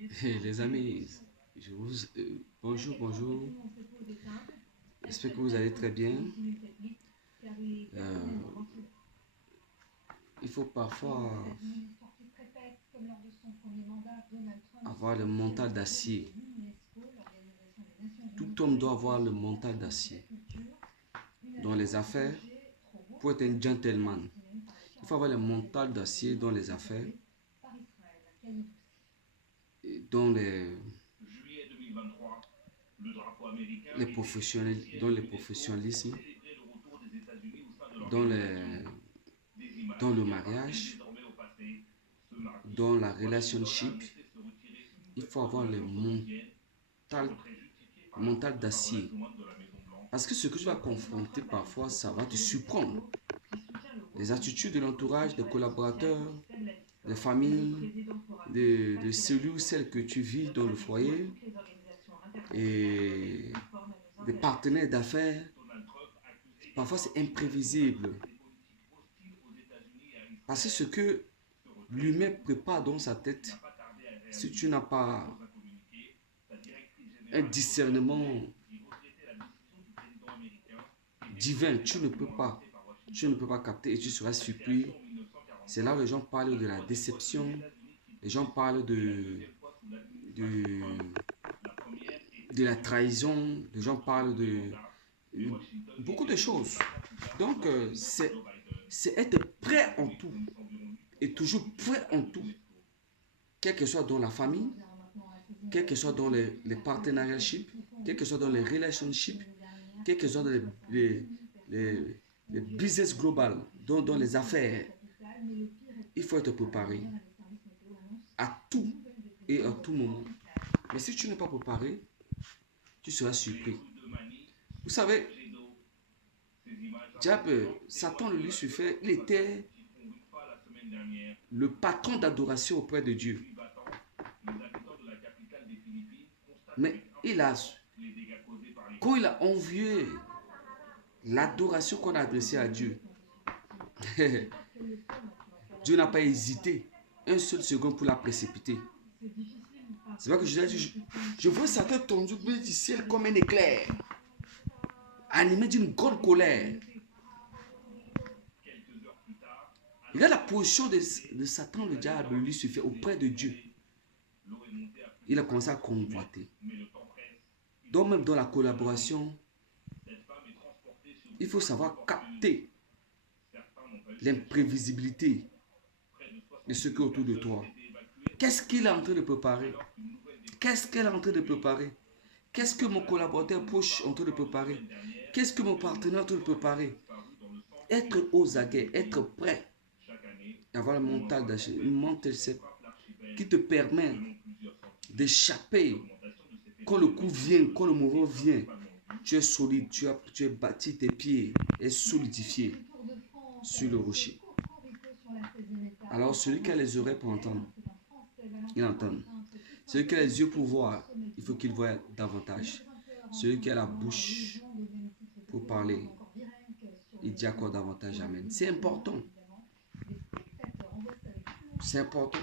Les amis, bonjour, bonjour. J'espère que vous allez très bien. Euh, il faut parfois avoir le mental d'acier. Tout homme doit avoir le mental d'acier. Dans les affaires, pour être un gentleman, il faut avoir le mental d'acier dans les affaires, dans dans le professionnalisme, dans, dans le mariage, dans la relationship. Il faut avoir le mental d'acier. Parce que ce que tu vas confronter parfois, ça va te surprendre. Les attitudes de l'entourage, des collaborateurs, des familles, de celui ou celle que tu vis dans le foyer et des partenaires d'affaires. Parfois, c'est imprévisible. Parce que ce que l'humain prépare dans sa tête, si tu n'as pas un discernement divin, tu ne peux pas capter et tu seras surpris. C'est là où les gens parlent de la déception, les gens parlent de, de la trahison, les gens parlent de beaucoup de choses. Donc, c'est être prêt en tout et toujours prêt en tout, quel que soit dans la famille, quel que soit dans les partnerships, quel que soit dans les relationships, quel que soit dans les business global, dans les affaires. Il faut être préparé à tout et à tout moment. Mais si tu n'es pas préparé, tu seras surpris. Vous savez, Satan, le Lucifer, il était le patron d'adoration auprès de Dieu. Mais quand il a envié l'adoration qu'on a adressée à Dieu, Dieu n'a pas hésité un seul second pour la précipiter. C'est vrai que je vois Satan tomber du ciel comme un éclair, animé d'une grande colère. Il a la position de Satan, le diable, lui suffit auprès de Dieu. Il a commencé à convoiter. Donc même dans la collaboration, il faut savoir capter l'imprévisibilité de ce qui est autour de toi. Qu'est-ce qu'il est en train de préparer? Qu'est-ce qu'elle est en train de préparer? Qu'est-ce que mon collaborateur proche est en train de préparer? Qu'est-ce que mon partenaire est en train de préparer? Être aux aguets, être prêt, avoir le mental d'achat, une mentalité qui te permet d'échapper quand le coup vient, quand le mouvement vient. Tu es solide, tu es bâti, tes pieds est solidifié sur le rocher. Alors celui qui a les oreilles pour entendre, il entend. Celui qui a les yeux pour voir, il faut qu'il voie davantage. Celui qui a la bouche pour parler, il dit encore davantage amen. C'est important. C'est important.